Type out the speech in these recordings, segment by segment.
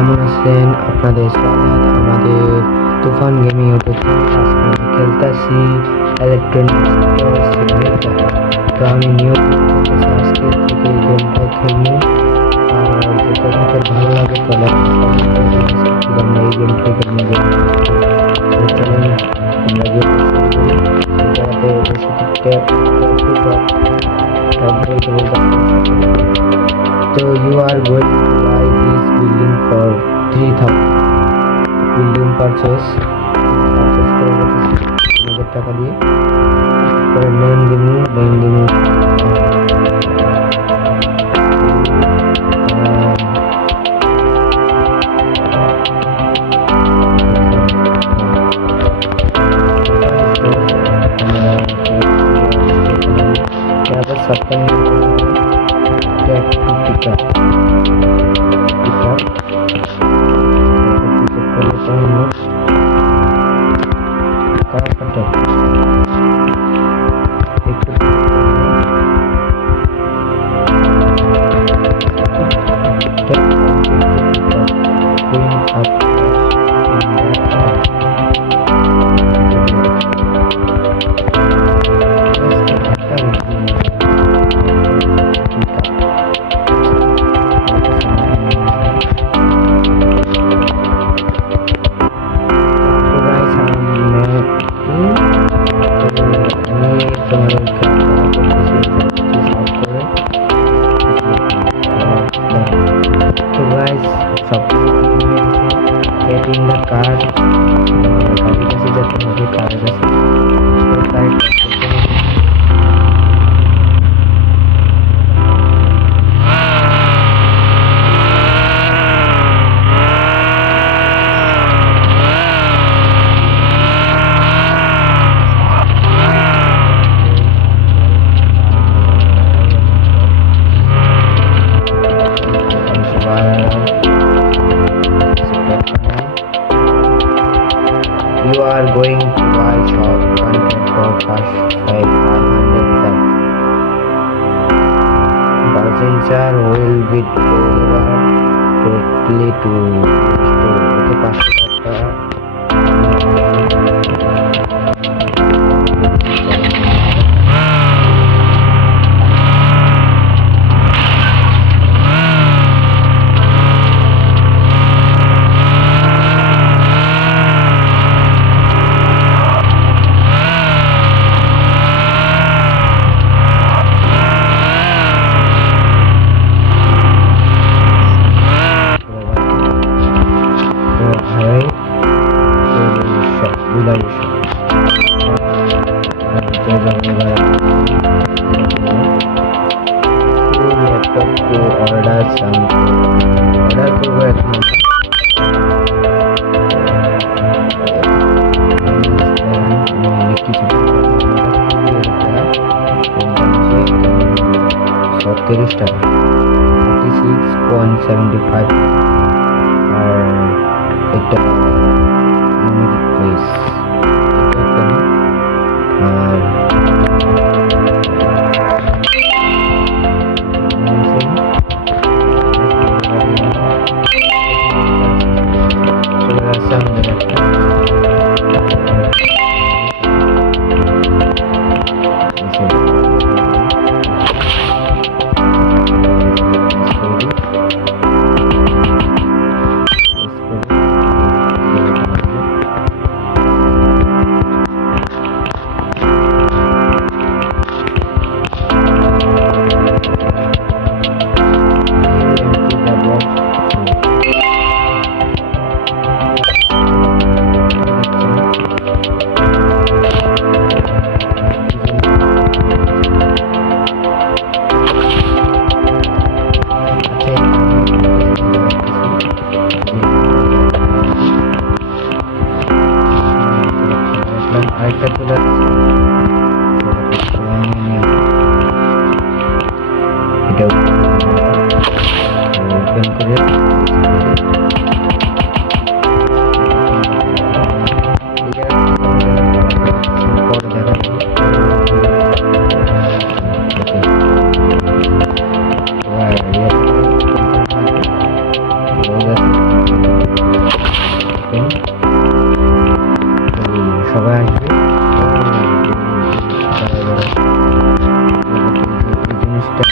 কেমন আছেন? আপনাদের স্বাগত আমাদের তুফান গেমিং ইউটিউব চ্যানেলে। আজকে আমি খেলতেছি ইলেকট্রনিক স্টোর সিমুলেটর। তো আমি নিয়ম আজকে থেকে এই গেমটা খেলবো। আর যদি আপনাদের ভালো লাগে তাহলে আমরা এই গেমটা খেলবো। চলুন আমরা গেম শুরু করি। এই জায়গাতে বসে থাকতে so you are going to buy this building for 3000 building purchase করে বলতেছি 3000 টাকা দিয়ে পরে নেম দিমু सबका get in the car গাড়ির কাছে যেতে হবে কারের কাছে You are going to buy shop content for first 500 passenger will be delivered directly to store. Okay, 500 টাকা laptop to order some order করবো এখন কিছু 30 টাকা 36.75 আর এটা ইউনিক প্লেস আর সবাই আসবে জিনিসটা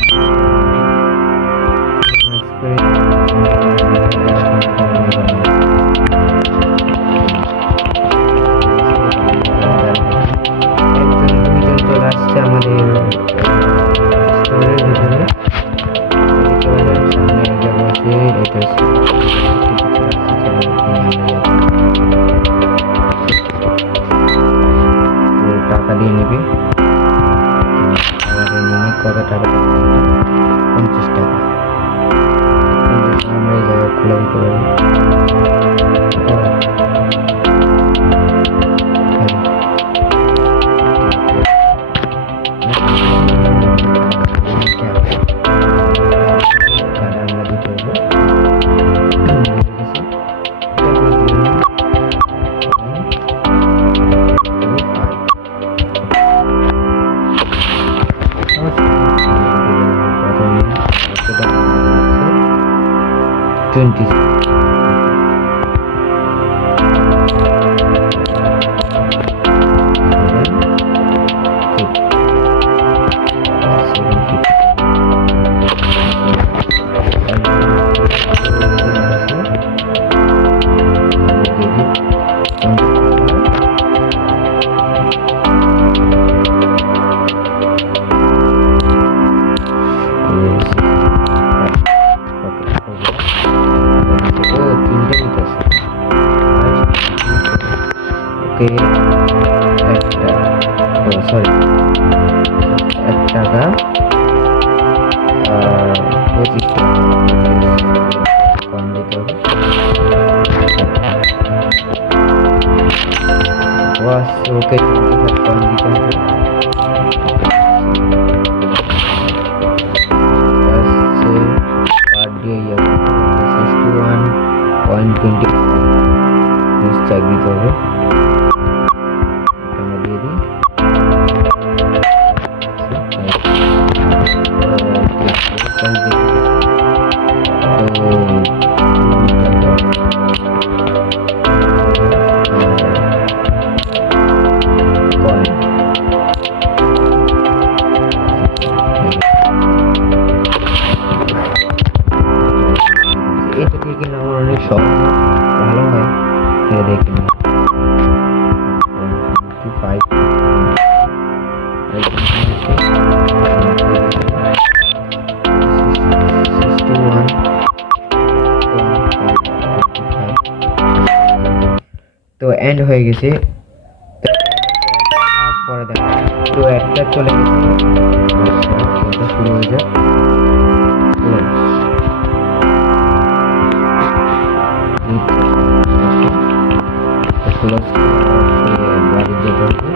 আমাদের স্টোরের ভিতরে সামনে এক জায়গা আছে এটা টাকা দিয়ে নেবে আমাদের নিয়ে কত টাকা 50 টাকা আমরা এই জায়গা খোলা দিতে পারি সরি 1 টাকা 25 টাকা কম দিতে হবে বাস ওকে 25 কম দিতে হবে পার ডে 61.20 চেক দিতে হবে এটা থেকে না অনেক সব ভালো হয় এটা দেখে নিন 25 তো এন্ড হয়ে গেছে পরে দেখা তো একটা চলে গেছে শুরু হয়ে যায় বাড়ি যেতে হবে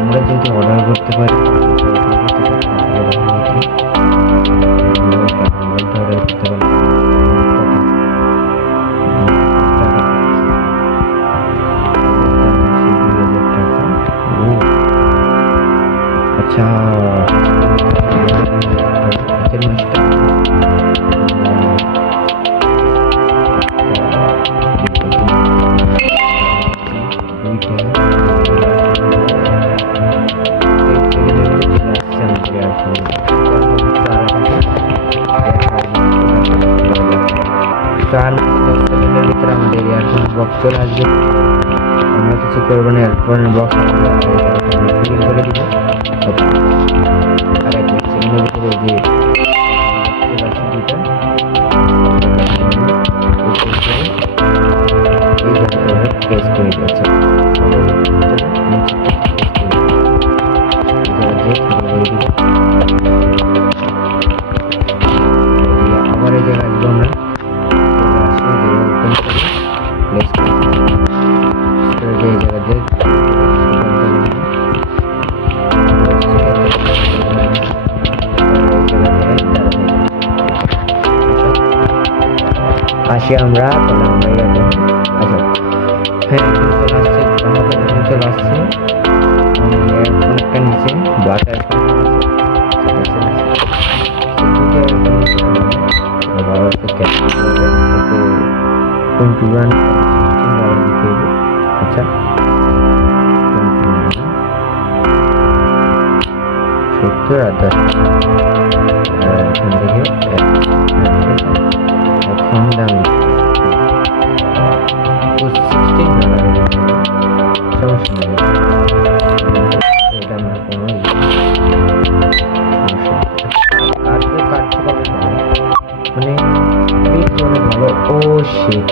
আমরা যদি অর্ডার করতে পারি আচ্ছা বক্স চলে আসবে আমরা কিছু করবো না এরপর বক্স ফিলিং করে দিব আর 1 সেকেন্ডের ভিতরে যে চলে আসছে দুইটা এই জায়গাটা ওরা প্রেস করে দিয়েছে আবার এই জায়গায় আসবো আমরা প্লেস করে এই জায়গা দিয়ে আসি আমরা তাহলে আমরা আচ্ছা হ্যাঁ চলে আসছে চলে আসছে ইয়ারফোন একটা নিচে ব্ল্যাক ইয়ারফোন আচ্ছা 70 আর 10 আর এখান থেকে কম দাম $16 এটা আমার কোনো কাটতে পারবে মানে অনেক ভালো ও শিট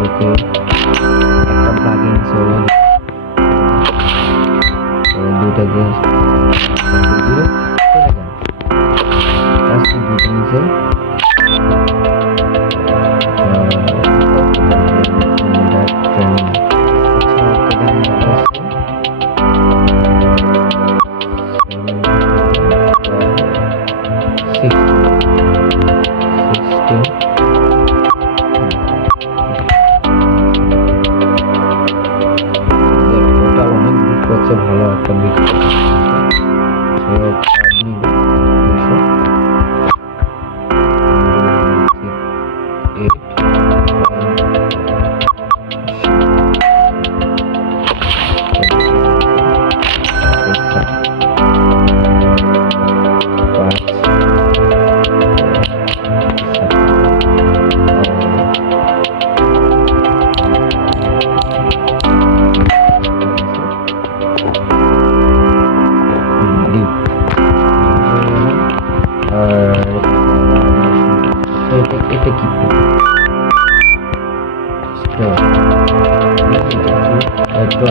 একটা প্লাগইন দুইটা জিনিস দুইটা নিচে ভালো একটা বিক্রি এটা কি স্টোরি আচ্ছা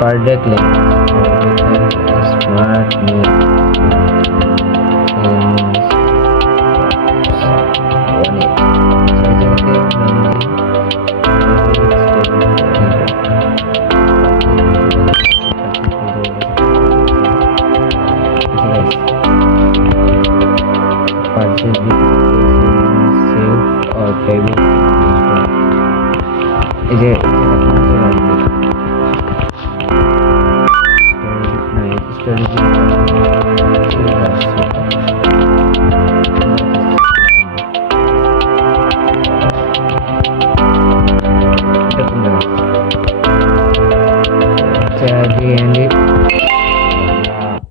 per deck length smart এই যে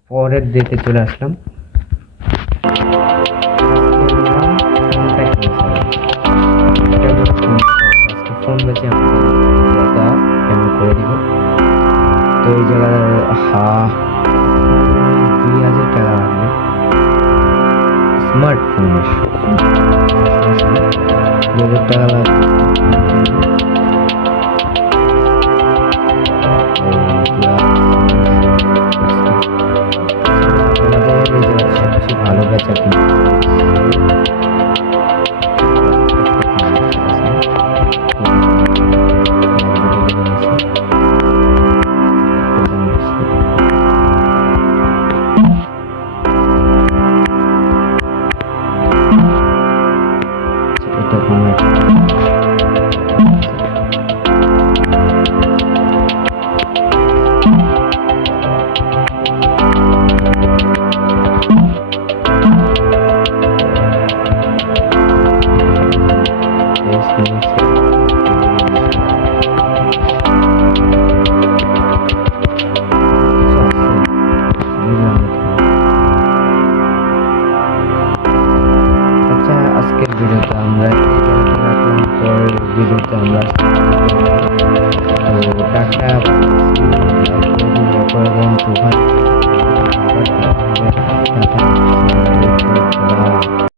পরের দিতে চলে আসলাম ফোন বেঁচে আমরা করে দিব তো এই জায়গায় 2000 টাকা লাগবে স্মার্টফোন 2000 টাকা লাগবে ভালো বেচা কিনা গুরুত্বপূর্ণ আচ্ছা, আজকের ভিডিওতে আমরা এই জায়গাতে রাখলাম, পরের ভিডিওতে আমরা তো টাটা করে দেন তুফান। আবার দেখা হবে। টাটা।